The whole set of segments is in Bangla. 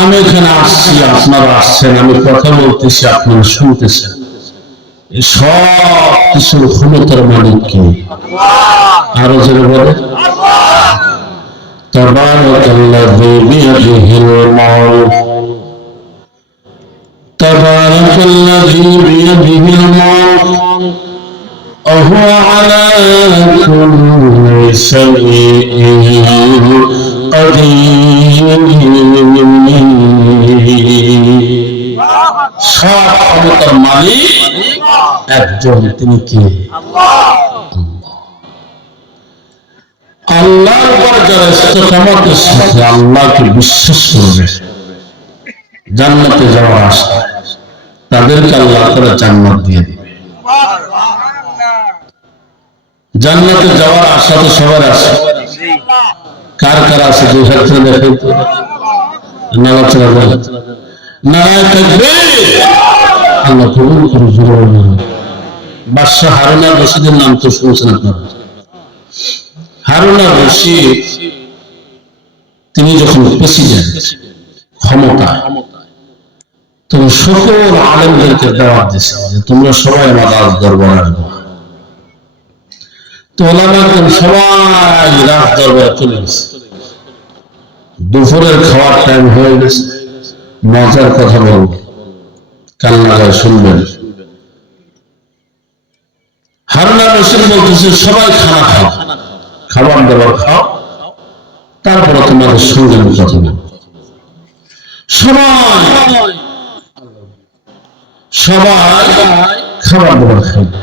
আমি এখানে আসছি, আপনারা আসছেন, আমি কথা বলতেছি, আপনারা শুনতেছেন, সব কিছুর ক্ষমতার মালিক কে? আরো জোরে বলে তাবারাকাল্লাযী বিয়াদিহিল মুলক তাবারাকাল্লাযী বিয়াদিহিল মুলক ওয়া হুয়া আলা কুল্লি শাইইন কাদির। সব ক্ষমতার মালিক একজন, তিনি কে? আল্লাহর উপর যারা ইস্তেকামতের সাথে আল্লাহকে বিশ্বাস করবে, জান্নাতে যাওয়ার আশা, তাদেরকে আল্লাহ তাআলা জান্নাত দিয়ে দিবে। জান্নাতে যাওয়ার আশা তো সবার আছে, কার কার আছে? দুই হাত দেখে তো নাড়াচাড়া বলে নারায় তাকবীর, আল্লাহ কবুল করে। জোরে বাদশাহ হারুন আর রশিদের নাম তো শুনছেন আপনারা। হারুন আর রশিদ তিনি যখন প্রেসিডেন্ট ক্ষমতা, তখন সকল আলেমদেরকে দাওয়াত দিয়েছে যে তোমরা সবাই আমার রাজ দরবারে আসবে। তো ওলামাগণ সবাই রাজ দরবারে চলে গেছে। দুপুরের খাওয়ার টাইম হয়ে গেছে, মজার কথা বলব, কান লাগায় শুনবেন। হারুন আর রশিদ বলতেছে সবাই খানা খাও, খাবার দাবার খাও, তারপরে তোমাদের সঙ্গে আমি কথা বলব। সবাই সবাই খাবার দাবার খাইবে।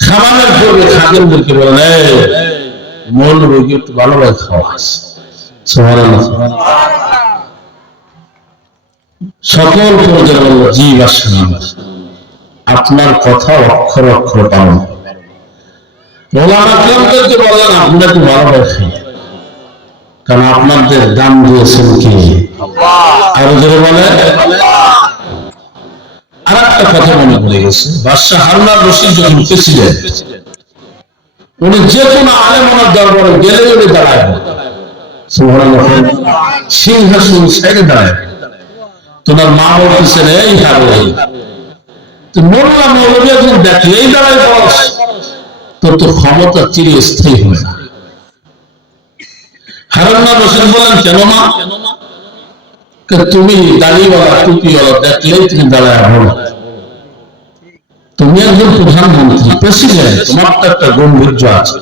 খাবারের পূর্বে খাদেমদেরকে বলেন, মৌলবীকে একটু ভালোভাবে খাওয়া। সুবহানাল্লাহ। সকল পর্যায়ে বলল, জি বাদশাহ, আপনার কথা অক্ষর অক্ষর পালন হবে। ওলামা কেরামদেরকে বলেন আপনারা একটু ভালোভাবে খাই, কারণ আপনাদের দাম দিয়েছেন কি? আরো জোরে বলে। আর একটা কথা মনে পড়ে গেছে, বাদশাহ হারুন আর রশিদ যখন প্রেসিডেন্ট, উনি যে কোনো আলেম ওনার দরবারে গেলে উনি দাঁড়ায়, সুবহানাল্লাহ, সিংহাসন ছেড়ে দাঁড়ায়। তোমার মা বলতেছেন, এই হারুন, তুই মোল্লা মৌলবী একজন দেখলেই দাঁড়ায় বস, তোর তো ক্ষমতা চিরস্থায়ী হবে না। হারুন আর রশিদ বলেন, কেন মা? তুমি দাড়িওয়ালা টুপিওয়ালা দেখলেই তুমি দাঁড়ায় বলো, তুমি একজন প্রধানমন্ত্রী প্রেসিডেন্ট, তোমার তো একটা গম্ভীর্য আছে,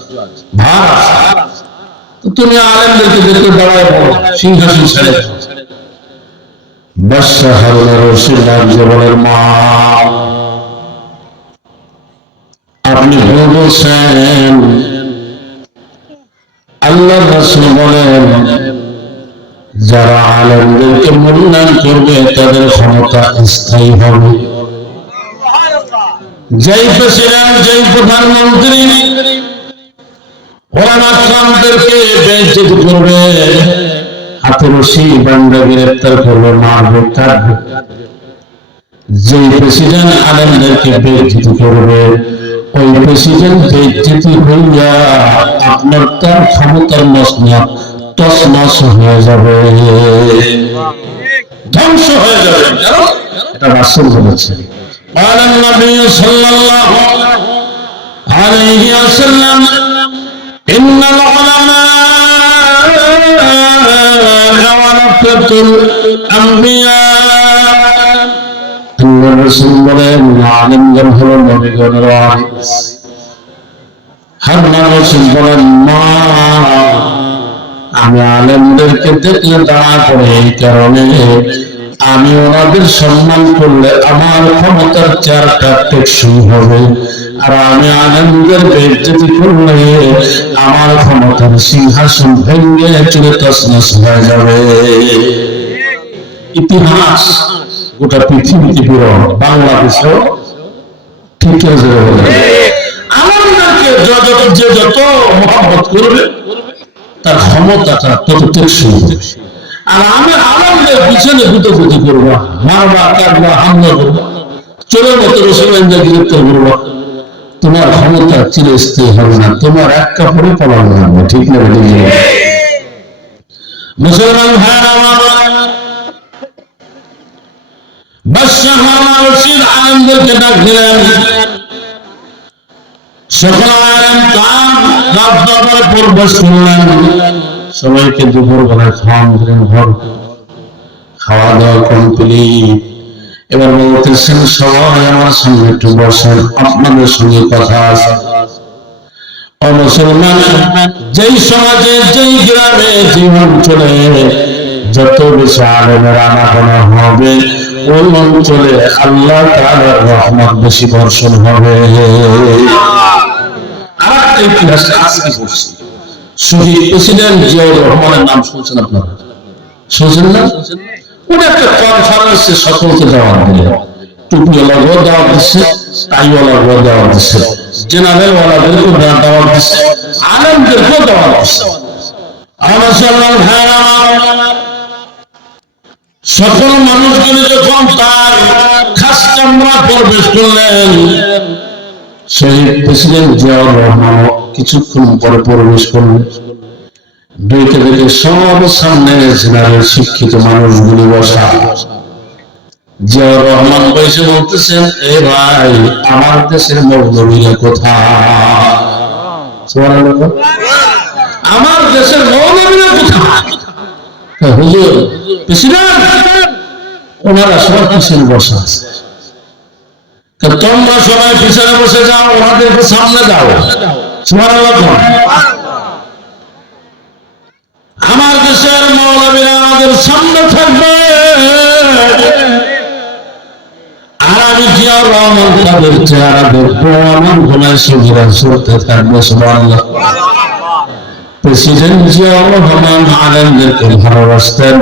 ভার আছে, তুমি আলেমদেরকে দেখে দাঁড়ায় বলো, সিংহাসন ছেড়ে। বাদশাহ হারুন আর রশিদ বলেন, মা আপনি ভুল বলছেন। আল্লাহর রাসূল বলেন, যারা আলেমদেরকে মূল্যায়ন করবে তাদের ক্ষমতা স্থায়ী হবে। যেই প্রেসিডেন্ট, যেই প্রধানমন্ত্রী ওলামা কেরামদেরকে বেইজ্জত করবে, হাতে রশি বাঁধা গ্রেফতার করবে, মারবে, কাটবে, যেই প্রেসিডেন্ট আলেমদেরকে বেইজ্জত করবে, ওই প্রেসিডেন্ট বেইজ্জত হইয়া আপনার তার ক্ষমতার মসনদ তছনছ হয়ে যাবে, ধ্বংস হয়ে যাবে। এটা রাসূল বলেছেন। قال النبي صلى الله عليه وسلم إن العلماء ورثة الأنبياء। আল্লাহ রাসূল বলেন, আলেমগণ হলো নবীগণের ওয়ারিস। হারুন আর রশিদ বলেন, মা আমি আলেমদেরকে দেখলে দাঁড়া করে, এই কারণে আমি ওনাদের সম্মান করলে আমার ক্ষমতার চারটা টেকসই হবে, আর আমি আলেমদের বেইজ্জতি করলে আমার ক্ষমতার সিংহাসন ভেঙে চুরে তছনছ হয়ে যাবে। ইতিহাস গোটা পৃথিবীতে বিরল, বাংলাদেশেও ঠিক আছে। আলেমদেরকে যে যত মহব্বত করবে তার ক্ষমতাটা তত টেকসই হবে। আর আমি আলেমদের পিছনে গুটোগুটি করবো, মারবা, কাটবা, হামলা করবো, চোরের মতো রসুলকে গ্রেফতার করবো, তোমার ক্ষমতা চিরস্থায়ী হবে না, তোমার এক কাপড়ে পালানো লাগবে। ঠিক না? মুসলমান ভাইরা আমার, বাদশাহ হারুন রশিদ আলেমদেরকে ডাক দিলেন। সকল আলেম তার রাজদরবারে প্রবেশ করলেন। সবাইকে দুপুর বেলায় খাওয়ান দিলেন, খাওয়া দাওয়া কমপ্লিট। এবার বলতেছেন, সবাই আমার সঙ্গে একটু বসেন, আপনাদের সঙ্গে কথা আছে। ও মুসলমান, যেই সমাজে, যেই গ্রামে, যে অঞ্চলে যত বেশি আলেমের আনাগোনা হবে, ওই অঞ্চলে আল্লাহ তাআলার রহমত বেশি বর্ষণ হবে। আরেকটা ইতিহাস আজকে পড়ছি, শহীদ প্রেসিডেন্ট জিয়াউর রহমানের নাম শুনছেন আপনারা? শুনছেন না? উনি একটা কনফারেন্সে সকলকে দাওয়াত দিলেন। টুপিওয়ালাকেও দাওয়াত দিচ্ছে, টাইওয়ালাকেও দাওয়াত দিচ্ছে, জেনারেল ওয়ালাদেরকেও দাওয়াত দিচ্ছে, আলেমদেরকেও দাওয়াত দিচ্ছে। সকল মানুষগুলি যখন তার খাস কামরা প্রবেশ করলেন, শহীদ প্রেসিডেন্ট জিয়াউর রহমান কিছুক্ষণ পরে প্রবেশ করলেন। দুইটা থেকে সব সামনে জেনারেল শিক্ষিত মানুষগুলি বসা। জিয়াউর রহমান বসে বলতেছেন, এ ভাই, আমার দেশের মৌলবীরা কোথায়? আমার দেশের মৌলবীরা কোথায়? হুজুর প্রেসিডেন্ট, ওনারা সব পিছনে বসা আছে। তোমরা সবাই পিছনে বসে যাও, ওনাদেরকে সামনে দাও। সুবহানাল্লাহ। আমার দেশের মৌলবীরা আমাদের সামনে থাকবে, আর আমি জিয়াউর রহমান তাদের চেহারা দেখবো, আমার গোলায় সজিরা চলতে থাকবে। সুবহানাল্লাহ। প্রেসিডেন্ট জিয়াউর রহমান আলেমদেরকে ভালোবাসতেন,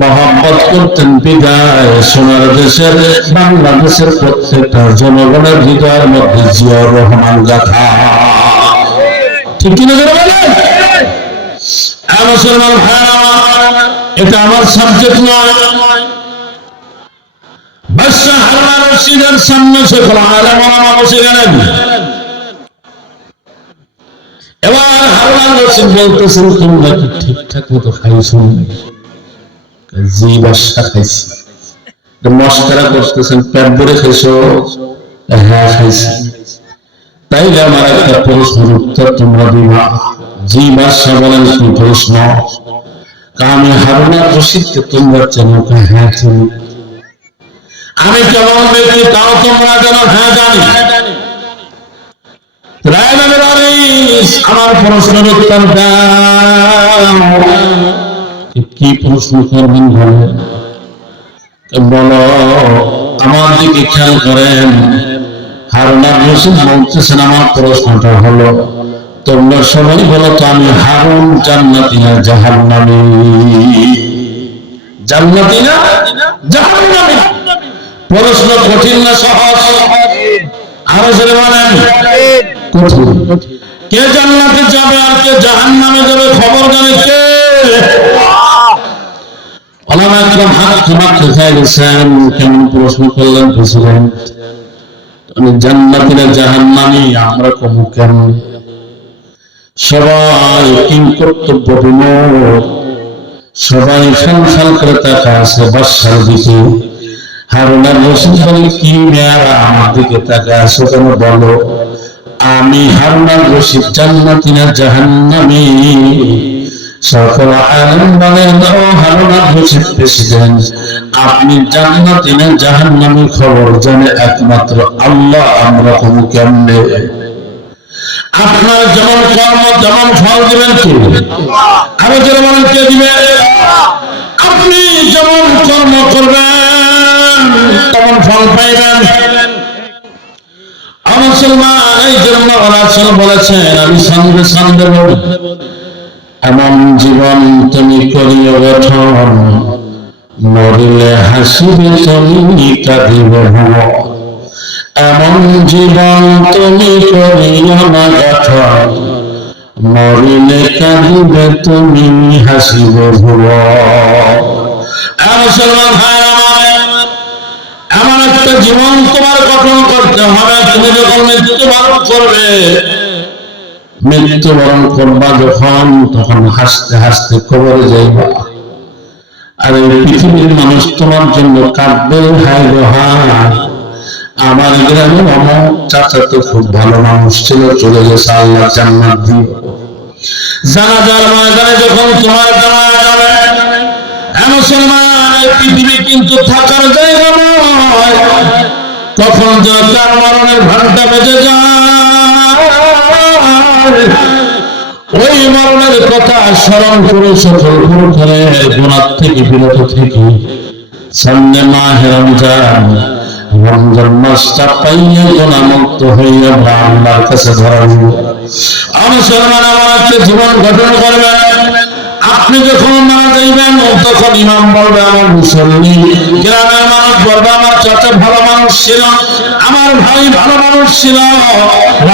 মহব্বত করতেন, বিদায় সোনার দেশের বাংলাদেশের প্রত্যেকটা জনগণের হৃদয়ের মধ্যে জিয়াউর রহমান গাথা। ঠিক কিনা বলেন? মুসলমান ভাইরা, এটা আমার সাবজেক্ট নয়। বাদশাহ হারুন রশিদের সামনে সকল আলেম ওলামা বসে গেলেন। এবার হারুন রশিদ বলতেছেন, তোমরা কি ঠিকঠাক মতো খাইছো? জি বাদশাহ, খাইছি। মস্করা করতেছেন, পেট ভরে খাইছো? হ্যাঁ খাইছি। তাইলে আমার একটা প্রশ্নের উত্তর তোমরা দিবা। জি বাদশাহ বলেন, কি প্রশ্ন? আমি হারুন রশিদকে তোমরা চেনো? হ্যাঁ চিনি। আমি কেমন ব্যক্তি তাও তোমরা জানো? হ্যাঁ জানি। আমার প্রশ্নের উত্তর দাও। কি প্রশ্ন করবেন বলেন? বলো। আমার দিকে খেয়াল করেন। হারুন রশিদ বলতেছেন, আমার প্রশ্নটা হলো, তোমরা সবাই বলো তো, আমি হারুন জান্নাতি না জাহান্নামী? জান্নাতি না জাহান্নামী? প্রশ্ন কঠিন না সহজ? আরো জোরে বলেন। কঠিন। কে জান্নাতে যাবে আর কে জাহান্নামে যাবে খবর জানে কে? ওলামা একরাম হাত মারতে চাই গেছেন। কেমন প্রশ্ন করলেন প্রেসিডেন্ট? জান্নাতি না জাহান্নামী আমরা কমু কেমন? সবাই কিং কর্তব্য বিমূঢ়, সবাই ফ্যাল করে তাকা আছে বাদশার দিকে। হারুন রশিদ বলে, কি মেয়ারা আমার দিকে তাকা আছো কেন? বলো, আমি হারুন রশিদ জান্নাতি না জাহান্নামী? সকল আলেম বলেন, ও হারুন রশিদ প্রেসিডেন্ট, আপনি জান্নাতি না জাহান্নামী খবর জানে একমাত্র আল্লাহ, আমরা কমু কেমনে? আপনার যেমন কর্ম তেমন ফল দিবেন কে? আরো যারা বলেন, কে দিবে? আপনি যেমন কর্ম করবেন তেমন ফল পাইবেন। মুসলমান, এই জন্য রাসূল বলেছেন, আমি সঙ্গে সঙ্গে বলি, এমন জীবন তুমি করিও গঠন, মরিলে হাসিবে তুমি কাঁদিবে ভ্রমণ। এমন জীবন তুমি করিও না গঠন, মরিলে কাঁদিবে তুমি হাসিবে ভ্রমণ। মুসলমান ভাই আমার, এমন একটা জীবন তোমার গঠন করতে হবে। তুমি যখন মৃত্যুবরণ করবে, মৃত্যুবরণ করবা যখন, তখন হাসতে হাসতে কবরে যাইবা। আর এই পৃথিবীর মানুষ তোমার জন্য কাঁদবে, হায় গো হায়, আমার গ্রামে আমার চাচা তো খুব ভালো মানুষ ছিল, চলে গেছে, আল্লাহ জান্নাত দিও। জানাজার ময়দানে যখন তোমার জানাজা যাবে, মুসলমান এই পৃথিবী কিন্তু থাকার জায়গা নয়, কখন যে তার মরণের ঘন্টা বেজে যায়, ওই মরণের কথা স্মরণ করে সকল গুরু করে গুনাহ থেকে বিরত থেকে সামনে মাহে রমজান, রমজান মাসটা পাইয়ে গুনাহমুক্ত হইয়া আল্লাহর কাছে ধরাবো। মুসলমান আমার একটা জীবন গঠন করবেন। আপনি যখন মারা যাইবেন তখন ইমাম বলবে আমার মুসল্লি, গ্রামের মানুষ বলবে আমার চাচা ভালো মানুষ ছিল, আমার ভাই ভালো মানুষ ছিল,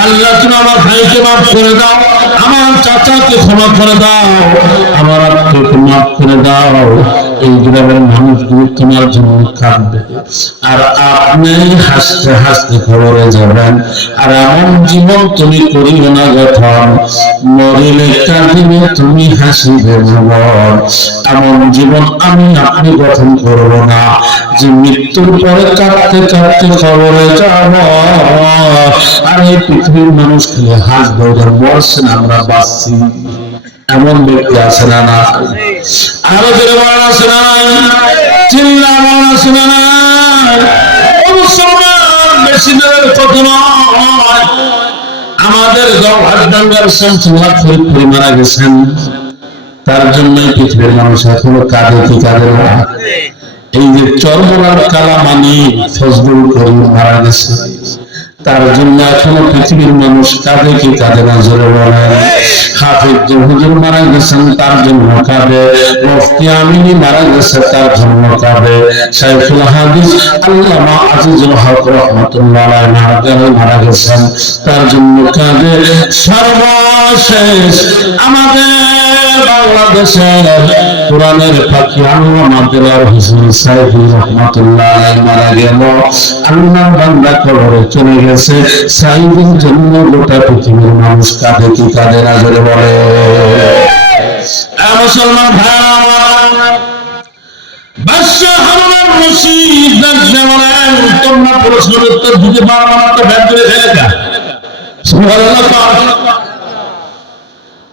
আল্লাহ তুমি আমার ভাইকে মাফ করে দাও, আমার চাচাকে ক্ষমা করে দাও, আমার আত্মীয়কে মাফ করে দাও। এই গ্রামের মানুষগুলো তোমার জন্য কাঁদবে, আর আপনি হাসতে হাসতে খবরে যাবেন। আর এমন জীবন তুমি করিও না যখন মরিলে কাঁদিবে তুমি হাসিবে জীবন, এমন জীবন আমি আপনি গঠন করবো না যে মৃত্যুর পরে কাঁদতে কাঁদতে খবরে যাব। আর এই পৃথিবীর মানুষ খেলে হাসবে, ওদের মরছেন আমরা বাঁচছি, এমন ব্যক্তি আছে না? না আরো জোরে বলেন আছে না? চিল্লা বলেন আছে না? বেশি দূরের কথা নয়, আমাদের গৌহারডাঙ্গার শামসুল্লাহ ফরিদপুরে মারা গেছেন, তার জন্যই পৃথিবীর মানুষ এখনো কাঁদে কি কাঁদে না? এই যে চরমনার কালামানি ফজলুল করিম মারা গেছে, তার জন্য এখনো পৃথিবীর মানুষ কাঁদে কি কাঁদে না? জোরে বলেন। হাফিজ হুজুর মারা গেছেন, তার জন্য কাঁদে। মুফতি আমিনী মারা গেছে, তার জন্য কাঁদে। শাইখুল হাদিস আল্লামা আজিজুল হক রাহমাতুল্লাহ আলাইহি মারা গেছেন, তার জন্য কাঁদে। সর্বশেষ আমাদের বাংলাদেশের কোরআনের পাখি আল্লামা দেলোয়ার হোসেন সাইফি রাহমাতুল্লাহ আলাইহি মারা গেল, আল্লাহর বান্দা কবরে চলে গেছে। সাইফির জন্য গোটা পৃথিবীর মানুষ কাঁদে কি কাঁদে না? জোরে বলে। মুসলমান ভাই, বাদশাহ হারুনুর রশিদ বলেন তোমরা প্রশ্নের উত্তর দিতে পারবে না তো ব্যাগ করে ফেলে দাও। সুবহানাল্লাহ।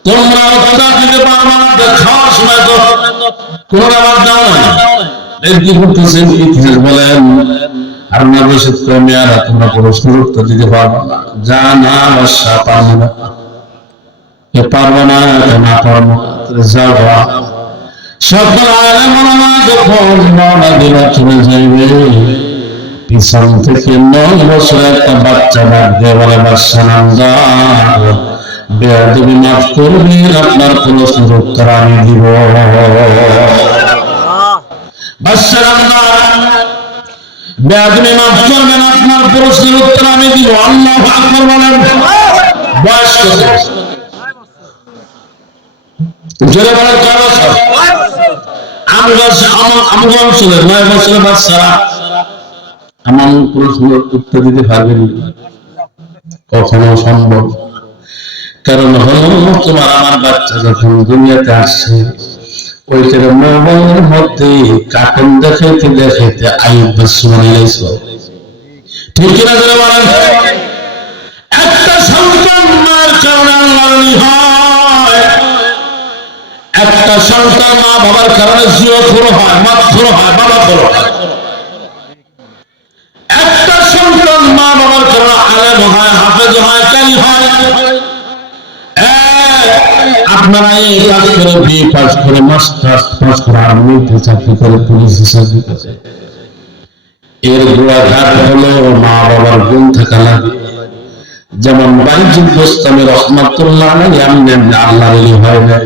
তোমরা উত্তর দিতে পারবে না তো খাওয়ার সময় তো কোন আওয়াজ দাও না। ব্যক্তি করতেছেন ইতিহাস বলেন হারুনুর রশিদ কমিয়ারা তোমরা প্রশ্নের উত্তর দিতে পারবে না, জানা বাদশাহ পারবে না, এ পারবে না, না পারবো যাওয়া। সকল আলেম ওলামা যখন রওনা দিলে চলে যাইবে, পিছন থেকে 9 বছরের একটা বাচ্চা ডাক দিয়ে বলে বাদশাহ নামদার বেয়াদবি মাফ করবেন, আপনার প্রশ্নের উত্তর আমি দিব। বাদশাহ নামদার বেয়াদবি মাফ করবেন, আপনার প্রশ্নের উত্তর আমি দিব। আল্লাহু আকবার বলেন। বয়স কত? জোরে বলেন। 4 বছর। আমি অঞ্চলের 9 বছরের বাচ্চা আমার প্রশ্নের উত্তর দিতে পারবেন কখনো সম্ভব? কারণ হলো তোমার আমার বাচ্চা যখন দুনিয়াতে আসছে, ওইটার মোবাইলের মধ্যে কার্টুন দেখাইতে দেখাইতে আইয়ুব বাচ্চা ঠিক কিনা? জোরে বলেন। একটা সন্তান মার কারণে আল্লাহর হয়, একটা সন্তান মা বাবার কারণে জিওখোর হয়, মাতখোর হয়, বাবাখোর হয়। একটা সন্তান মা বাবার কারণে আলেম হয়, হাফেজ হয়, কারি হয়। আপনারা এই কাজ করে বিয়ে পাস করে মাস্টার্স পাস করে আর্মিতে চাকরি করে পুলিশে চাকরি করে, এর গোড়াঘাট হলো মা বাবার গুণ থাকা লাগে। যেমন বাইজিদ বোস্তামি রহমাতুল্লাহ আলাইহি আল্লাহর ওলি হয় না।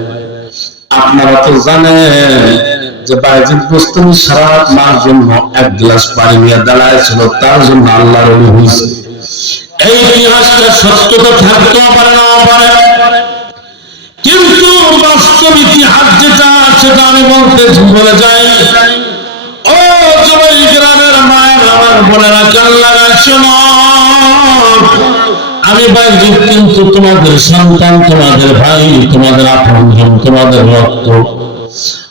আপনারা তো জানেন যে বাইজিদ বোস্তামি সারা রাত মার জন্য 1 গ্লাস পানি নিয়ে দাঁড়ায়ছিল, তার জন্য আল্লাহর ওলি হয়েছে। এই ইতিহাসটা সত্যতা থাকতেও পারে না পারে, কিন্তু বাস্তব ইতিহাস যেটা সেটা আমি বলে যাই। ও জবাই গ্রামের মায়ের আমার বোনেরা কান্না গাইছো না, আমি বাইজিদ কিন্তু তোমাদের সন্তান, তোমাদের ভাই, তোমাদের আপনজন, তোমাদের রক্ত।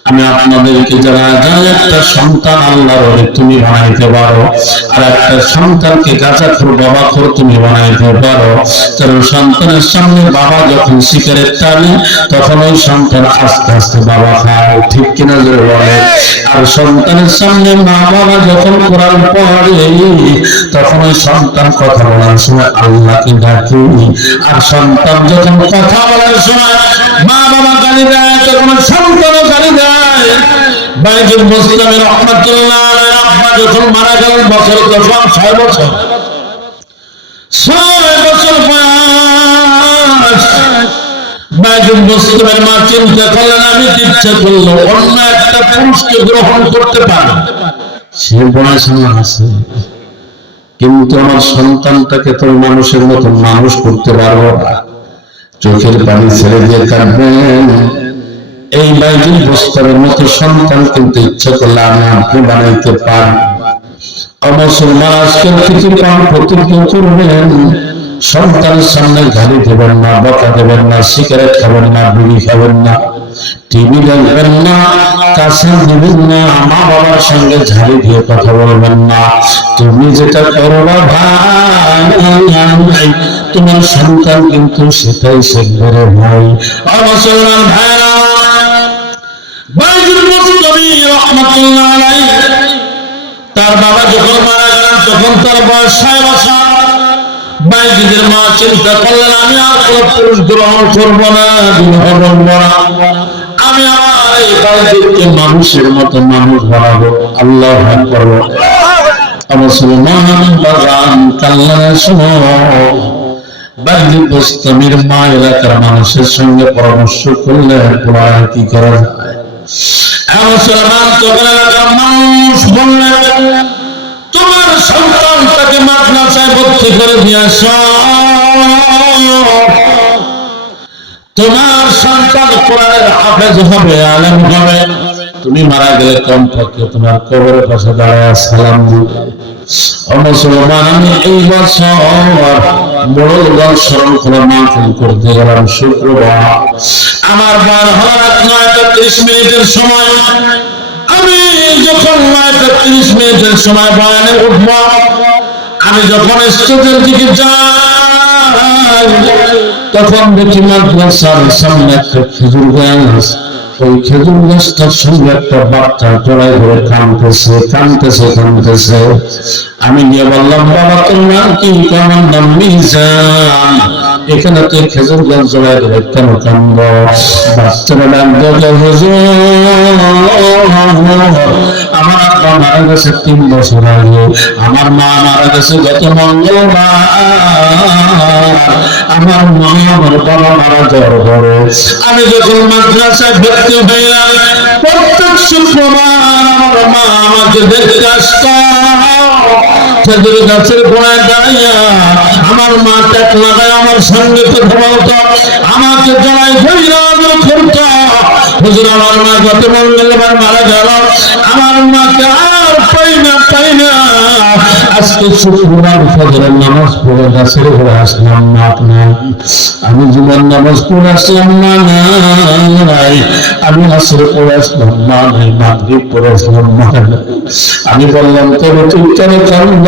আমি আপনাদেরকে যারা জানি একটা সন্তান আল্লাহর তুমি বানাইতে পারো, আর একটা সন্তানকে গাঁজাখোর বাবাখোর তুমি বানাইতে পারো। কারণ সন্তানের সামনে বাবা যখন সিগারেট টানে তখন ওই সন্তান আস্তে আস্তে বাবা খায়, ঠিক কিনা জোরে বলে। আর সন্তানের সামনে মা বাবা যখন কোরআন পড়ে তখন ওই সন্তান কথা বলার সময় আল্লাহকে ডাকে। আর সন্তান যখন কথা বলার সময় মা বাবা গালি দেয় তখন সন্তানও গালি দেয়। বাইজুল মুসলিম রাহমাতুল্লাহ আলাইহি আব্বা যখন মারা গেলেন বছর তখন 6 বছর বয়স। বাইজুল মুসলিমের মা চিন্তা করলেন আমি ইচ্ছা করলো অন্য একটা পুরুষকে গ্রহণ করতে পারি, সে বয়স আমার আছে, কিন্তু আমার সন্তানটাকে তো মানুষের মতো মানুষ করতে পারবো না। চোখের পানি ছেড়ে দিয়ে কাঁদবেন। এই বাইজুল বস্তারের মতো সন্তান কিন্তু ইচ্ছা করলে আমি আপনি বানাইতে পারি। মুসলমান আজকের কিছু কাম প্রতিজ্ঞা করবেন, সন্তানের সামনে গালি দেবেন না, বকা দেবেন না, সিগারেট খাবেন না, বিড়ি খাবেন না, টিভি দেখবেন না, কাছে দিবেন না, মা বাবার সঙ্গে ঝাড়ি দিয়ে কথা বলবেন না। তুমি যেটা করবা ভাই তোমার সন্তান কিন্তু সেটাই শিখবে রে ভাই। মুসলমান ভাইরা, বাইজুল মুসলিম রাহমাতুল্লাহ আলাইহি তার বাবা যখন মারা গেলেন তখন তার বয়স 6 বছর। বাইজুলের মা চিন্তা করলেন আমি আর কোনো পুরুষ গ্রহণ করবো না, বিবাহ করবো না, আমি আমার এই বাইজুলকে মানুষের মতো মানুষ বানাবো। আল্লাহু আকবার। মুসলমান বাগান কাল্লার সময় বাইজুল মুসলিমের মা এলাকার মানুষের সঙ্গে পরামর্শ করলেন কি করা যায়। মুসলমান তখন এলাকার মানুষ বললেন তোমার সন্তানটাকে মাদ্রাসায় ভর্তি করে দিয়ে আসো, তোমার সন্তান কোরআনের হাফেজ হবে, আলেম হবে। তুমি মারা গেলে কমপক্ষে তোমার কবরের পাশে দাঁড়ায় সালাম দিবে। মুসলমান আমি এই বছর মোড়লগঞ্জ স্মরণ করে মাহফিল করতে গেলাম শুক্রবার। আমার বার হওয়ার 9:30 সময় আমি যখন 9:30 সময় বয়ানে উঠব, আমি যখন স্টেজের দিকে যাই তখন দেখি মাদ্রাসার সামনে একটা খেজুর গাছ, ওই খেজুর গাছটার সঙ্গে একটা বাচ্চা জড়াই ধরে কাঁদতেছে। আমি গিয়ে বললাম বাবা তোর নাম কি? আমার নাম মিজান। এখানে তো খেজুর গাছ জড়াই ধরে কেন কান্দ? বাচ্চারা ডাক দিয়ে আমার আব্বা মারা গেছে 3 বছর আগে, আমার মা মারা গেছে গত মঙ্গলবার, আমার মা আমার বাবা মারা যাওয়ার পরে আমি যখন মাদ্রাসায় ভর্তি হইলাম প্রত্যেক শুক্রবার আমার মা আমাকে দেখতে আসতাম। খেজুর গাছের গোড়ায় দাঁড়িয়ে আমার মা ট্যাক লাগায় আমার সঙ্গে কথা বলতো, আমাকে জড়াই ধরে আদর করতো। হুজুর আমার মা গত মঙ্গলবার মারা গেল, আমার মাকে আর পাই না। আজকে শুক্রবার ফজরের নামাজ পড়ে গাছের ঘরে আসলাম, মা নাই। আমি জীবন নামাজ পড়ে আসলাম, মা নাই। আমি আসরে পড়ে আসলাম, মা নাই। মাগরিব পড়ে আসলাম, মা নাই। আমি বললাম তবে তুই কেন কান্দ?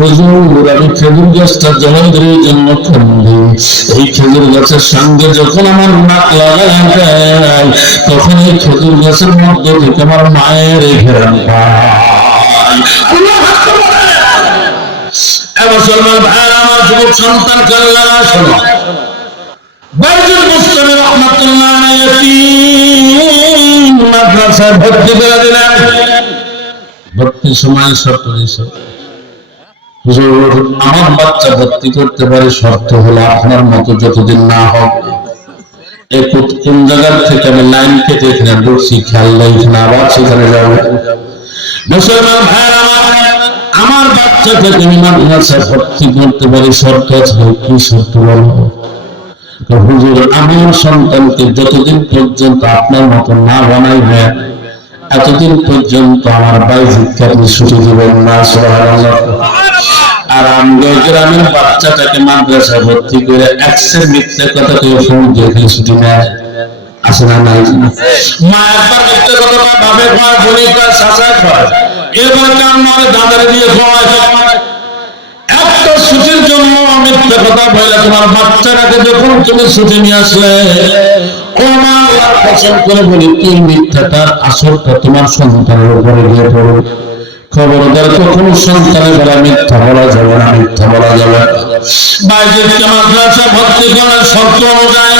হুজুর আমি খেজুর গাছটা জলের জন্য কান্দি। এই খেজুর গাছের সঙ্গে যখন আমার নাক লাগায় দেয় তখন এই খেজুর গাছের মধ্যে থেকে আমার মায়ের এই ঘেরান পায়। মুসলমান ভাইরা, আমার যুবক সন্তান কাল্লাহ শোনো, বাইজুল মুসলিম রাহমাতুল্লাহ আলাইহি মাদ্রাসায় ভর্তি করে দিলেন। ভর্তির সময় শর্ত দিয়েছে, আমার বাচ্চা ভর্তি করতে পারে, শর্ত হলো আপনার মতো যতদিন না হবে। কোন জায়গার থেকে আমি লাইন কেটে এখানে ঢুকছি, খেয়াল নেই, এখানে আবার সেখানে যাবো। মুসলমান ভাইরা, আমার বাচ্চাকে তুমি মাদ্রাসায় ভর্তি করতে পারি, শর্ত আছে। কি শর্ত বলো? হুজুর আমার সন্তানকে যতদিন পর্যন্ত আপনার মতো না বানাইবেন এতদিন পর্যন্ত আমার বাইজিদকে আপনি ছুটি দিবেন না। সুবহানাল্লাহ। আর আমরা গ্রামের বাচ্চাটাকে মাদ্রাসায় ভর্তি করে একসের মিথ্যে কথা কেউ ফোন দিয়ে ছুটি নেয়। আছে না নাই? মা একবার মিথ্যে কথা কয়, বাপে কয়, বোনে কয়, চাচায় কয়, এরপরে কান মারে দাদারে দিয়ে কয়। একটা ছুটির জন্য মিথ্যে কথা বলে তোমার বাচ্চাটাকে যখন তুমি ছুটি নিয়ে আসলে, ও মা আল্লাহর কসম করে বলি, এই মিথ্যাটার আসরটা তোমার সন্তানের উপরে গিয়ে পড়বে। খবরদার কখনো সন্তানের বেলা মিথ্যা বলা যাবে না, মিথ্যা বলা যাবে না। বাইজিদকে মাদ্রাসা ভর্তি করার শর্ত অনুযায়ী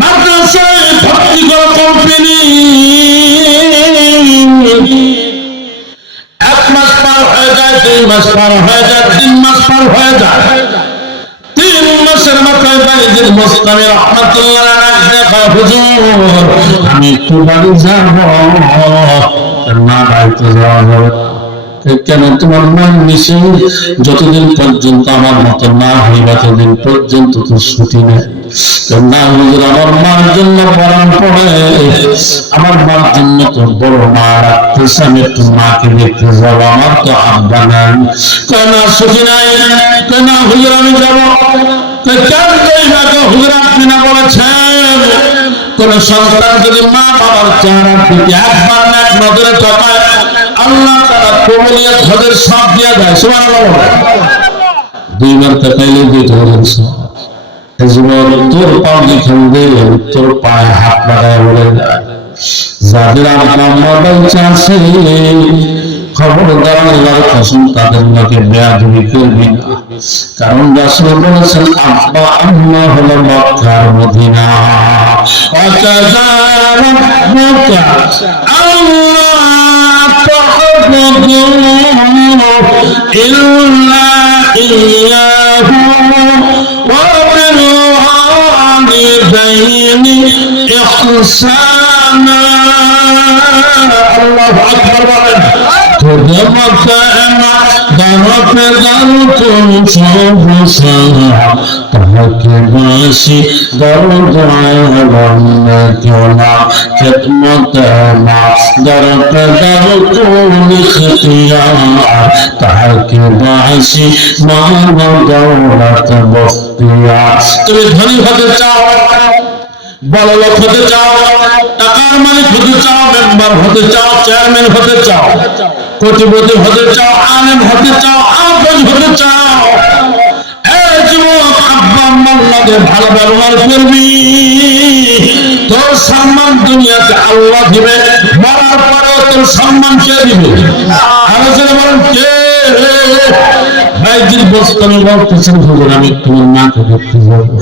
মাদ্রাসায় ভর্তি করা কোম্পানি 1 মাস পার হয়ে যায়, 2 মাস পার হয়ে যায়, 3 মাস পার হয়ে যায়। 3 মাসের মাথায় বাইজিদ বোস্তামি রাহমাতুল্লাহ আলাইহি কয়, হুজুর আমি একটু বাড়ি যাব না, বাড়িতে যাওয়া যাবে কেন? তোমার মন মিশে যতদিন পর্যন্ত আমার মতো না হইবা ততদিন পর্যন্ত তো ছুটি নেই। না হুজুর, আমার মার জন্য পরাণ পড়ে, আমার মার জন্য তো বড় মা রাখতেছে, আমি একটু মাকে দেখতে যাবো, আমার তো আব্বা নাই। কেন ছুটি নাই? কেন হুজুর আমি যাবো। কেন যাইবা? হুজুর আপনি না বলেছেন কোন সন্তান যদি মা বাবার চেহারার দিকে একবার না এক নজরে তাকায়, আল্লাহ তাআলা কবুলিয়ত হজের সব দিয়ে দেয়। সুবহানাল্লাহ। 2 বার তাকাইলে 2টা হজের সব। তোর পা যেখান দিয়ে তোর পায়ে হাত লাগায় বলে যায়, যাদের আম্মা বাচ্চা আছে খবরদার আল্লাহর কসম তাদের নাকি বেয়াদবি করবি না। কারণ রাসূল বলেছেন, আব্বা আম্মা হলো মক্কার মদিনা। অকাযা রাব্বুকা আল্লাহ তা'বুদু ইল্লা ইয়্যাহু ওয়া বিল ওয়ালিদাইনি ইহসানা। আল্লাহু আকবার বলেন। তাহাকে বাসি তুমি ধনী হতে চাও, বড় লোক হতে চাও, টাকার মালিক হতে চাও, মেম্বার হতে চাও, চেয়ারম্যান হতে চাও, কোটিপতি হতে চাও, আলেম হতে চাও, আফজ হতে চাও, এই যুবক আব্বা আম্মার লগে ভালো ব্যবহার করবি, তোর সম্মান দুনিয়াতে আল্লাহ দিবে, মরার পরে তোর সম্মান কে দিবে? আলোচনা বলেন কে? বাইজিদ বোস্তামি বলতেছেন, হুজুর আমি তোমার মাকে দেখতে যাবো,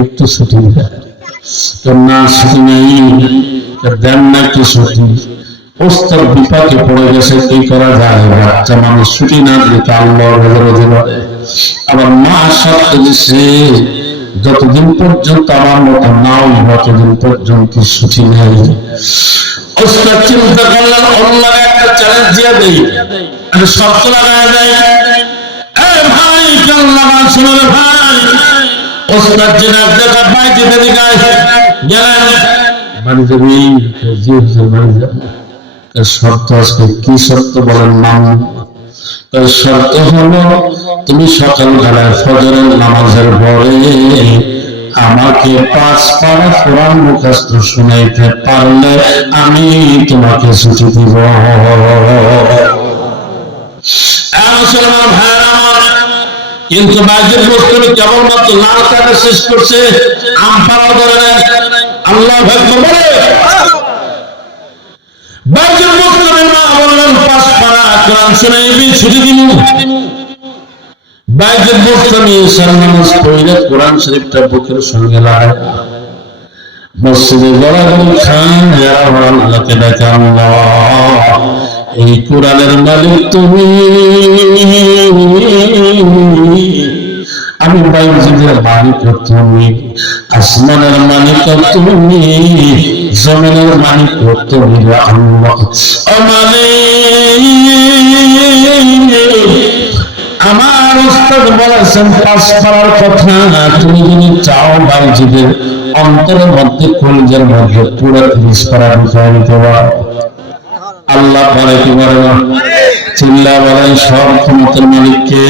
একটু ছুটি দেয়। না ছুটি নেই, দেন না একটু ছুটি। ওস্তাদ বিপাকে পড়ে গেছে, কি করা যায়? বাচ্চা মানুষ ছুটি না দিলে তো আল্লাহর বিরোধী বলে। আবার মা শর্ত দিছে, যতদিন পর্যন্ত আমার মতো না হইব ততদিন পর্যন্ত ছুটি নেই। ওস্তাদ চিন্তা করলেন, অন্য একটা চ্যালেঞ্জ দিয়ে দেই, আমি শর্ত লাগাই দেয়। ভাই কাল্লা শুনে ভাই, ওস্তাদ জিনা দেখা বাইতে দিকে গেলেন, বাড়ি যাবি? জি হুজুর বাড়ি যাব। শর্ত আজকে কি শর্ত বলেন? নাম শর্ত হলো তুমি সকালবেলায় ফজরের নামাজের পরে আমাকে 5 পারা কোরআন মুখস্থ শুনাইতে পারলে আমি তোমাকে ছুটি দিব। মুসলমান ভাইরা আমার, কিন্তু বাইজিদ বোস্তামি কেবলমাত্র লালকাটা শেষ করছে, আমপাড়া ধরে নেন। আল্লাহু আকবার বলে বাইজিদ বোস্তামি না বললেন 5 পারা কোরআন শুনাইবি, ছুটি দিব। বাইজিদ বোস্তামি ঈশার নামাজ পড়ে কোরআন শরীফটা বুকের সঙ্গে লাগায় মসজিদে গলাগলি খান, যারা আল্লাহকে ডাকে, আল্লাহ এই কোরআনের মালিক তুমি, আমি বাইজিদের মালিক তুমি, আসমানের মালিক তুমি, জমিনের মালিক তুমি, আল্লাহ ও মালিক। আমার উস্তাদ বলেছেন 5 পারার কথা, তুমি যদি চাও বাইজিদের অন্তরের মধ্যে কলিজার মধ্যে পুরো 30 পারা ঢুকাই দিতে পারো। আল্লাহ পারে কি পারে না? চিল্লা বলেন সব ক্ষমতার মালিক কে?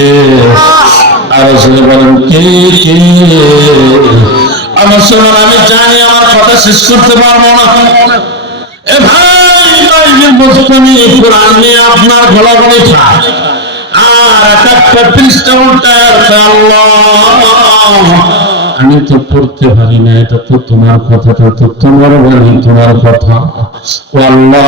আর বলেন কে কে? আমার সময় আমি জানি আমার কথা শেষ করতে পারবো না। এ ভাই মুসলিম কোরআন নিয়ে আপনার গলাগলি খায় আর একটা পৃষ্ঠা উল্টায় আল্লাহ আমি তো পড়তে পারি না, এটা তো তোমার কথাটা তো তোমার বাণী, তোমার কথা। ও আল্লাহ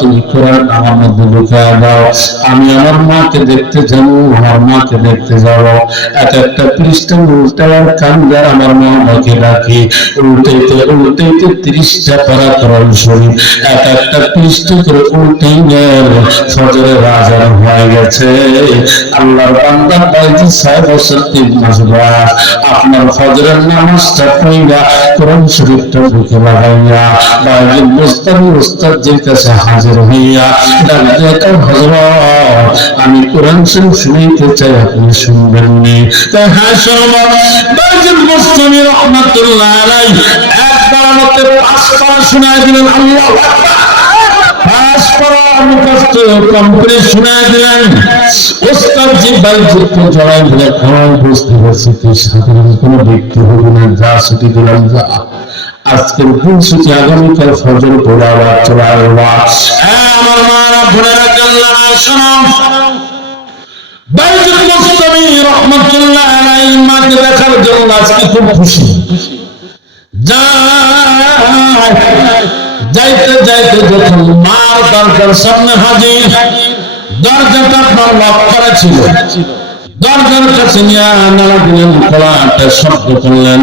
তুমি কোরআন আমার মধ্যে ঢুকায় দাও, আমি আমার মাকে দেখতে যাবো, আমার মাকে দেখতে যাবো। একটা পৃষ্ঠা উল্টায় কান্দার আমার মা আমাকে ডাকি, উল্টাইতে উল্টাইতে 30টা পারা কোরআন শরীফ একটা পৃষ্ঠা করে উল্টেই গেল। ফজরের আজান হয়ে গেছে। আল্লাহর বান্দা বাইজি 6 বছর 3 মাস বয়স, আপনার ফজরের নামাজটা পড়া কোরআন শরীফটা বুকে লাগাইয়া বাইজি মুস্তামি উস্তাদের কাছে হাজির হইয়া ডাক্তার হযরত আমি কোরআন শরীফ শুনাইতে চাই, আপনি শুনবেন নি? হ্যাঁ শুনবো। বাইজি মুস্তামি রহমাতুল্লাহ আলাইহি একবার আমাকে 5 পারা শোনায় দিলেন। আল্লাহু আকবার। 5 পারা মুখস্থ কমপ্লিট শোনায় দিলেন। ওস্তাদ জি বাইজি তো জড়াই দিলে কোরআন বুঝতে পারছি তুই সাধারণ কোনো ব্যক্তি হবে না, যা ছুটি দিলাম যা। আজকের দিন ছুটি, আগামীকাল ফজর পড়া আবার চলে আসবা। আমার মারা বোনেরা জানলা শোনো, বাইজুল মুস্তামি রহমাতুল্লাহ আলাইহি মাকে দেখার জন্য আজকে খুব খুশি। যাইতে যাইতে যখন মার দরজার সামনে হাজির, দরজাটা আপনার লক করা ছিল, দরজার কাছে নিয়ে নাড়া দিলেন, খোলাটা শব্দ করলেন,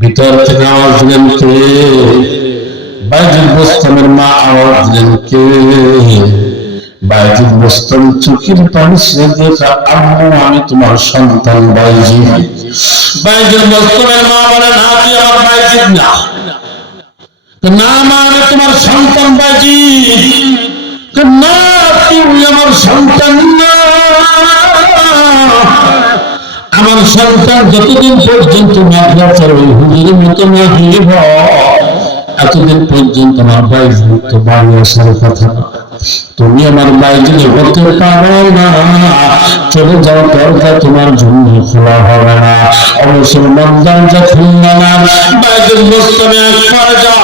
ভিতর থেকে আওয়াজ দিলেন কে? বাইজুল মুস্তামির মা আওয়াজ দিলেন কে? বাইজুল মুস্তামি চোখের পানি ছেড়ে দিয়ে আম্মু আমি তোমার সন্তান বাইজি। বাইজুল মুস্তামির মা বলেন হাজি আমার বাইজি না, না মা আমি তোমার সন্তান বাইজি না, তুমি আমার সন্তান না। আমার সন্তান যতদিন পর্যন্ত মাদ্রাসার ওই হুজুরের মতো না হইব এতদিন পর্যন্ত আমার বাইজি তো বাড়ি আসার কথা না। তুমি আমার বাইজি হতে পারো না, চলে যাও, দরজা তোমার জন্য খোলা হবে না। অবসরমান দরজা খুলবে না। বাইজুল মুস্তামি একবার যায়,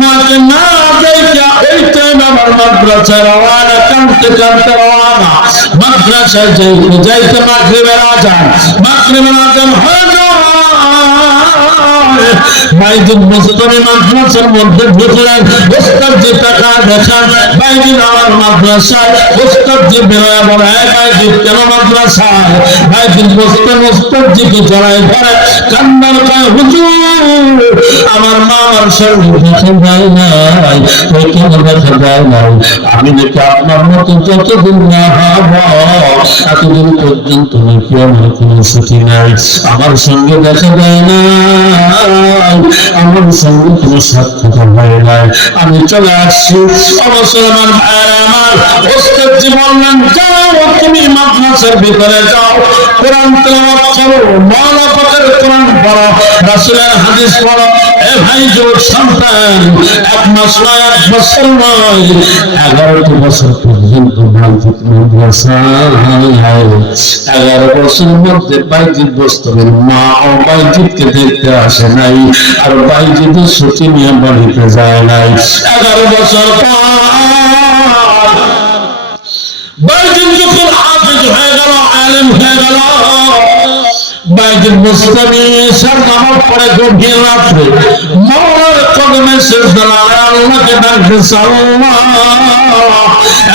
মাকে না দেখে এই টাইম আমার মাদ্রাসায় রওনা, কাঁদতে কাঁদতে রওনা। মাদ্রাসায় যাইতে মাগরিবের আজান, মাগরিবের আজান হয়ে যায়। বাইজুল মুস্তামি মাদ্রাসার মধ্যে ঢুকলেন। ওস্তাদ যে টাকা দেখান বাইজুল আমার মাদ্রাসায়। ওস্তাদ যে বেরোয় বলে বাইজুল কেন মাদ্রাসায়? বাইজুল মুস্তামি ওস্তাদ জিকে জড়ায় ধরে কান্নার পায়, হুজুর আমার মা আমার সঙ্গে দেখা যায় নাই। ওই কেন দেখা যায় নাই? আমি নাকি আপনার মতো যতদিন না হব এতদিন পর্যন্ত নাকি আমার কোনো ছুটি নাই, আমার সঙ্গে দেখা যায় না, আমার সঙ্গে কোনো সাক্ষাৎ হয় নাই, আমি চলে আসছি। মুসলমান ভাইরা আমার, ওস্তাদ জি বললেন যাও তুমি মাদ্রাসার ভিতরে যাও, কোরআন তেলাওয়াত করো, মাওলানা পাকের কোরআন পড়ো, রাসূলের হাদিস পড়ো। এ ভাই যুবক সন্তান, 1 মাস নয় 1 বছর নয় 11টি বছর পর্যন্ত বাইজিৎ মাদ্রাসায় 11 বছরের মধ্যে বাইজিৎ মুস্তামির মা ও বাইজিৎকে দেখতে আসে নাই, আর বাইজিৎ ছুটি নিয়ে বাড়িতে যায় নাই। 11 বছর পর বাইজিৎ যখন হাফেজ হয়ে গেল, আলেম হয়ে গেল, বাইজুল মুস্তামি এশার নামাজ পড়ে গভীর রাত্রে মাওলার কদমে সিজদা লাগায় আল্লাহকে ডাকছে, আল্লাহ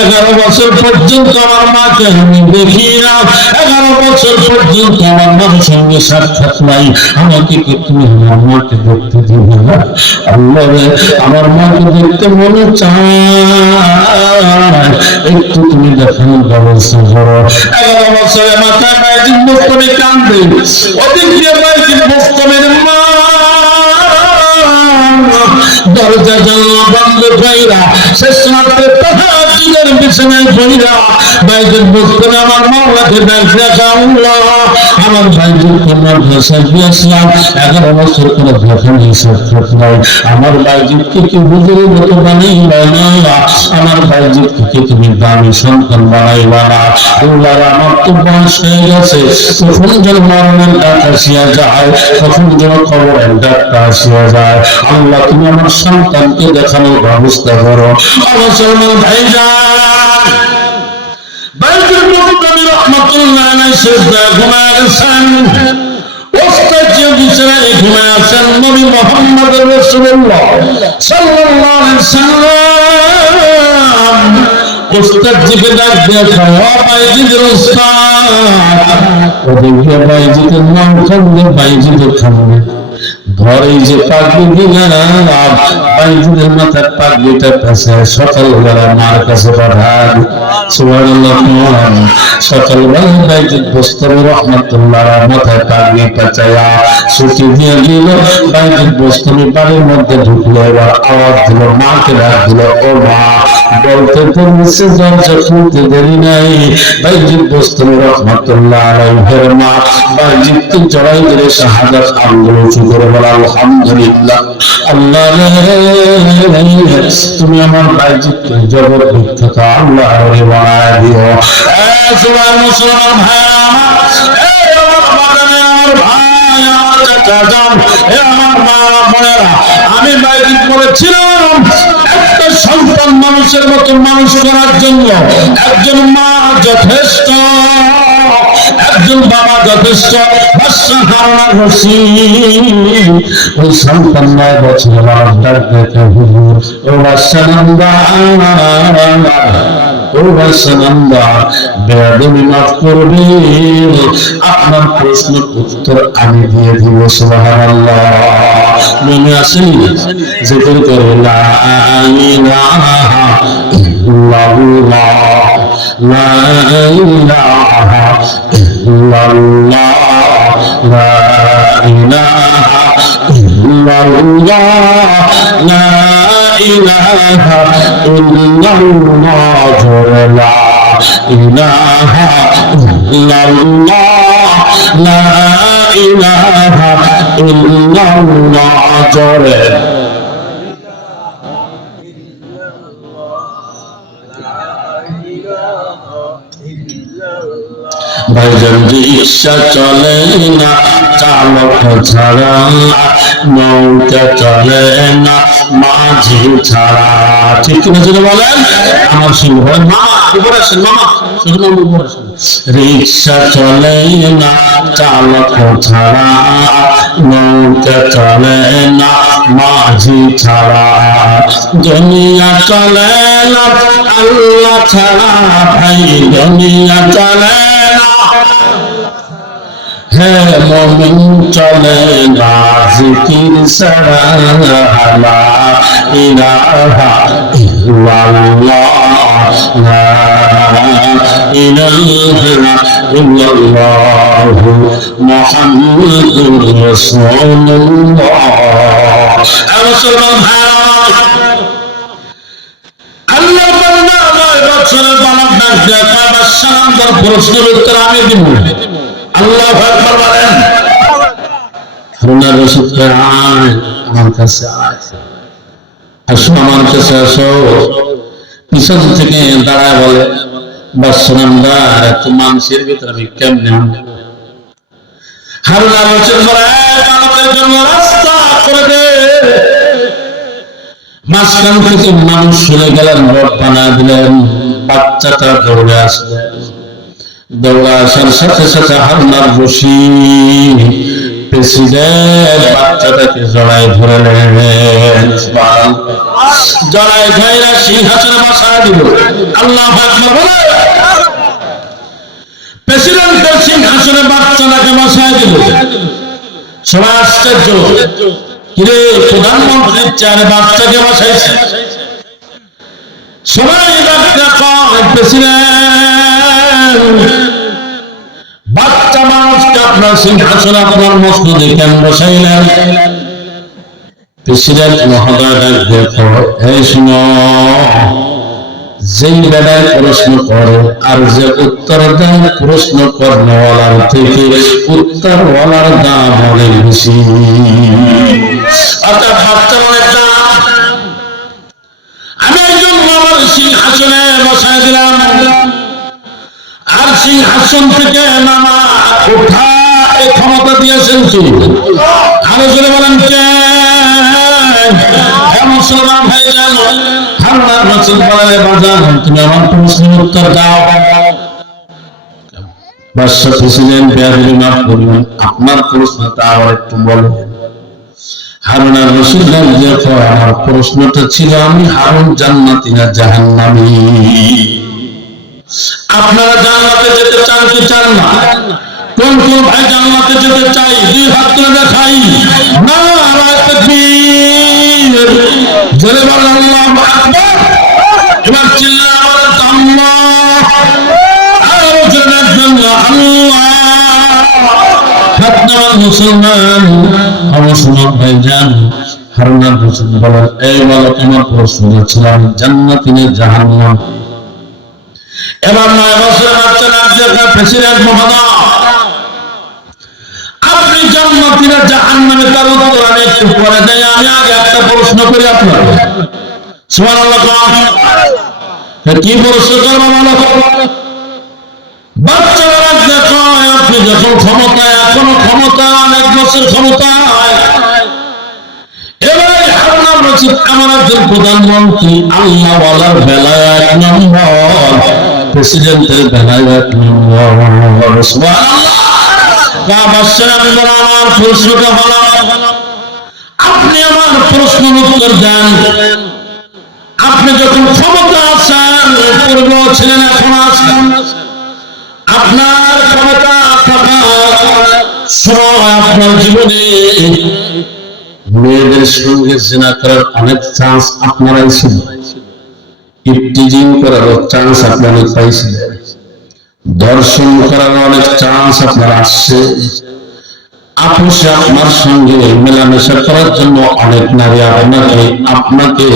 11 বছর পর্যন্ত আমার মাকে আমি দেখি না, 11 বছর পর্যন্ত আমার মার সঙ্গে সাক্ষাৎ নাই, আমাকে কি তুমি আমার মাকে দেখতে দিবে না? আল্লাহ রে আমার মাকে দেখতে মনে চায়, একটু তুমি দেখানোর ব্যবস্থা করো। 11 বছরের মাথায় বাইজুল মুস্তামি কান্দে, ওদিকে বাইজুল মুস্তামির মা দরজা জানলা বন্ধ কইরা শেষ রাতে তাহাজ্জুদ মসজিদের বিছানায় পড়িয়া বাইতুল মুস্তাফা আমার মাওলাকে ডাকতে আল্লাহ আমার বাইতুল মাদ্রাসায় গিয়েছিলাম 11 বছর করে যখন হিসাব নাই আমার বাইতুলকে কি হুজুরের মতো বানাইলা না আমার বাইতুলকে তুমি দামি সন্তান বানাইবা না আল্লাহ আমার তো বয়স হয়ে গেছে তখন যেন মরণের ডাক আসিয়া যায় তখন যেন কবরের ডাকটা আসিয়া যায় আল্লাহ তুমি আমার সন্তানকে দেখানোর ব্যবস্থা করো মুসলমান ভাইজান বাইতুল মুকাদ্দাস রাহমাতুল্লাহ আলাইহি সিজদায় ঘুমায় গেছেন ওস্তাদ যে বিছানায় ঘুমায় আছেন নবী মুহাম্মদ রাসূলুল্লাহ সাল্লাল্লাহু আলাইহি সাল্লাম ওস্তাদ জিকে ডাক দিয়ে খাওয়া বাইজিদের ওস্তাদ ওদিকে বাইজিদের নাম খাবে বাইজিদের খাবে ঘরে যে পাগড়ি দিলাম বাইজিদের মাথার পাগড়িটা পেছে সকালবেলা মার কাছে পাঠান সুবহানাল্লাহ সকালবেলা বাইজিদ বোস্তামি রহমাতুল্লাহ মাথায় পাগড়ি পেঁচায়া ছুটি দিয়ে দিল বাইজিদ বোস্তামি বাড়ির মধ্যে ঢুকলো এবার আওয়াজ দিল মাকে ডাক দিল ও মা বলতে বলছে দরজা খুলতে দেরি নাই বাইজিদ বোস্তামি রহমাতুল্লাহ আলাইহির মা বাইজিদকে জড়াই ধরে শাহাদাত আঙ্গুল উঁচু করে বলা আলহামদুলিল্লাহ আল্লাহ তুমি আমার বাইজিদকে জগৎ বিখ্যাত আল্লাহ রে বানায় দিও সুবহান মুসলমান ভাই আমার বাগানে আমার ভাই আমার চাচা জান আমার মা বোনেরা আমি বাইজিদ করেছিলাম একটা সন্তান মানুষের মতো মানুষ করার জন্য একজন মা যথেষ্ট একজন বাবা যথেষ্ট বাদশা হারুন রশিদ ওই সন্তান 9 বছর বাবার ডাক দেখে হুজুর ও বাদশা নন্দা ও বাদশা নন্দা বেয়াদবি মাফ করবে আপনার প্রশ্নের উত্তর আমি দিয়ে দিব সুবহানাল্লাহ মনে আসেনি জিকির করে লা ইলাহা ইল্লাল্লাহ লা ইলাহা ইল্লাল্লাহ লা ইলাহা ইল্লাল্লাহ লা ইলাহা ইল্লাল্লাহ লা ইলাহা ইল্লাল্লাহ লা ইলাহা ইল্লাল্লাহ জোরে ভাইজান রিক্সা চলে না চালক ছাড়া নৌকা চলে না মাঝি ছাড়া ঠিক কিনা যদি বলেন আমার সিংহ মামা উপরে আসেন মামা শুধু মামা উপরে আসেন রিক্সা চলে না চালক ছাড়া নৌকা চলে না মাঝি ছাড়া দুনিয়া চলে না আল্লাহ ছাড়া ভাই দুনিয়া চলে না হে মুমিন চলে না জিকির ছাড়া লা ইলাহা ইল্লাল্লাহ লা ইলাহা ইল্লাল্লাহ মুহাম্মাদুর রাসূলুল্লাহ মুসলমান ভাই আল্লাহ বান্দা আমার বছরের বালক ডাক দেয় কাবার সালামদার প্রশ্নের উত্তর আমি দিব আল্লাহু আকবার বলেন হারুন রশিদ আয় আমার কাছে আয় আসো আমার কাছে আসো পিছন থেকে দাঁড়ায় বলে বাদশাহ এত মানুষের ভিতরে আমি কেমনে হারুন রশিদ বলে বালকের জন্য রাস্তা করে দে মাঝখান থেকে মানুষ চলে গেলেন রড বানা দিলেন বাচ্চাটা দৌড়ে আসলেন দৌড়ে আসার সাথে সাথে হারুন রশিদ প্রেসিডেন্ট বাচ্চাটাকে জড়ায় ধরে নেন জড়ায় ধরে সিংহাসনে বসায় দিল আল্লাহু আকবার প্রেসিডেন্টের সিংহাসনে বাচ্চাটাকে বসায় দিল সবাই আশ্চর্য কিরে প্রধানমন্ত্রীর চেয়ারে বাচ্চাকে বসাইছে সবাই বাচ্চা মানুষকে আপনার সিংহাসনে আপনার মসজিদে কেন বসাইলেন প্রেসিডেন্ট মহোদয় দেখো এই শুনো যেই বেলায় প্রশ্ন করে আর যে উত্তর দেয় প্রশ্ন কর্মওয়ালার থেকে উত্তরওয়ালার দাম অনেক বেশি। অর্থাৎ বাচ্চা অনেক দাম। আমি একজন আমার সিংহাসনে বসায় দিলাম, আর সিংহাসন থেকে নামা ওঠা এই ক্ষমতা দিয়েছেন কি? আরো জোরে বলেন কে? মুসলমান ভাই জানো, আল্লাহর রাসূল বলে বাজান তুমি আমার প্রশ্নের উত্তর দাও। বাদশা প্রেসিডেন্ট বেয়াদবি মাফ করবেন, আপনার প্রশ্নটা আবার একটু বলেন। হারুন আর রশিদ দেখো আমার প্রশ্নটা ছিল আমি হারুন জান্নাতি না জাহান্নামী? আপনারা জান্নাতে যেতে চান কি চান না? কোন কোন ভাই জান্নাতে যেতে চাই? দুই হাত তুলে দেখাই। নারায়ে তাকবীর, জোরে বলেন আল্লাহু আকবার। এবার চিল্লা বলেন আল্লাহ, আর জোরে আল্লাহ। হাতনামা মুসলমান মুসলমান ভাই জান, হারুন আর রশিদ বলেন এই বলো তোমার প্রশ্ন ছিল আমি জান্নাতি না জাহান্নাম? এবার 9 বছরের বাচ্চা রাজ্যের প্রেসিডেন্ট মহোদয়, আপনি জান্নাতি না জাহান্নামে তার উত্তর আমি একটু পরে দেই। আমি আগে একটা প্রশ্ন করি আপনাকে। সুবহানাল্লাহ। কি প্রশ্ন করবো বলো? বাচ্চারা দেখো আপনি যখন ক্ষমতায়, এখনো ক্ষমতা 1 বছর ক্ষমতায়, এবারে হারুন আর রশিদ আমার একজন প্রধানমন্ত্রী, আল্লাহ ওয়ালার বেলায় 1 নম্বর, প্রেসিডেন্টের বেলায় 1 নম্বর। সুবহানাল্লাহ। আমি বলা আমার প্রশ্নটা হলো আপনি আমার প্রশ্নের উত্তর দেন। আপনি যখন ক্ষমতা আছেন, পূর্ব ছিলেন এখন আছেন, আপনার ক্ষমতা থাকার সময় আপনার জীবনে মেয়েদের সঙ্গে জিনা করার অনেক চান্স আপনারাই ছিল, ইফতিজিং করার চান্স আপনারা পাইছিলেন, দর্শন করার অনেক চান্স আপনার আসছে, আপোষে আপনার সঙ্গে মেলামেশা করার জন্য অনেক নারী আপনাকে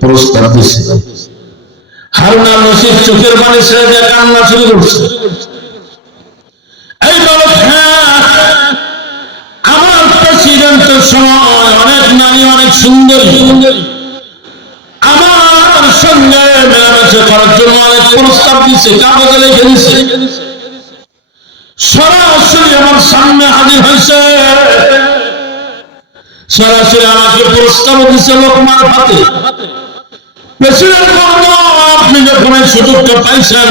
প্রস্তাব দিছে। হারুন আর রশিদ চোখের পানি ছেড়ে দিয়ে কান্না শুরু করছে। এই বলো আমার প্রেসিডেন্টের সময় অনেক নারী অনেক সুন্দরী আমার সঙ্গে মেলামেশা করার জন্য অনেক প্রস্তাব দিচ্ছে, কাগজে লিখে দিচ্ছে, সরাসরি আমার সামনে হাজির হয়েছে, সরাসরি আমাকে প্রস্তাব দিচ্ছে লোকমার হাতে। প্রেসিডেন্ট আপনি যখন এই সুযোগটা পাইছেন,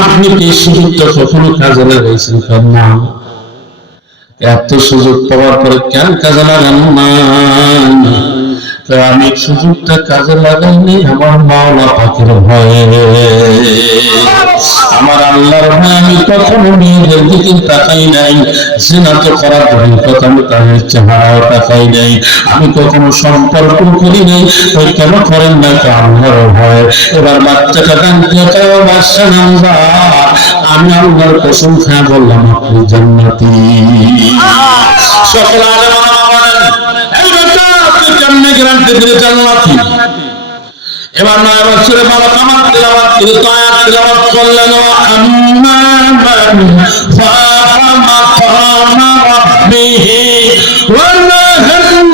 আপনি কি সুযোগটা কখনো কাজে লাগাইছেন? না। এত সুযোগ পাওয়ার পরে কেন কাজে লাগান না? আমি সুযোগটা কাজে লাগাইনি আমার মাওলা পাকের ভয়ে, আমার আল্লাহর ভয়ে আমি কখনো মেয়েদের দিকে তাকাই নাই, জিনা তো করার কথা আমি তাদের চেহারাও তাকাই নাই, আমি কখনো সম্পর্ক করি নাই। ওই কেন করেন না? তো আল্লাহর ভয়। এবার বাচ্চাটা গান দিয়ে বাচ্চা নামবা, আমি আল্লাহর কসম খায় বললাম আপনি জান্নাতি। সকল আলেম বলেন এই বাচ্চা আপনি কেমনে গ্যারান্টি দিলে জান্নাতি? এবার 9 বছরে বাবা কামাল তিলাওয়াত করে তো আয়াত তিলাওয়াত করলেন, আম্মা মান ফাআমা মাকামা রাব্বিহি ওয়া নাহান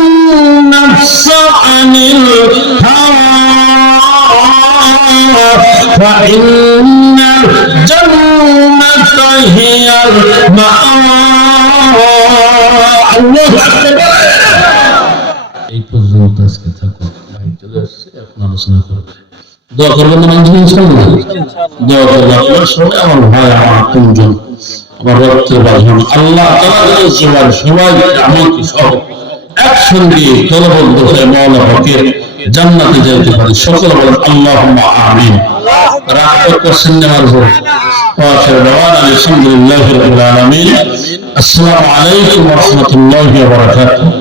নাফসা আনিল হাওয়া ফাইন্নাল জান্নাতা হিয়াল মাআওয়া। আল্লাহু আকবার। এই পর্যন্ত আজকে থাকুন। চলে আসছে এখন আলোচনা করবে, দোয়া করবেন না ইনশাআল্লাহ? দোয়া করবেন আপনার সবাই, আমার ভাই, আমার আপনজন, আমার রক্তের বাঁধন। আল্লাহ তাআলা যেন সবাই আমাকে সহ একসঙ্গে দলবদ্ধ হয়ে মাওলা হকের জান্নাতে যেতে পারি। সকলে বলেন আল্লাহুম্মা আমিন। রাত করছেন আমার উপর। আখির দাওয়ানা আলহামদুলিল্লাহি রাব্বিল আলামিন। আসসালামু আলাইকুম ওয়া রাহমাতুল্লাহি ওয়া বারাকাতুহু।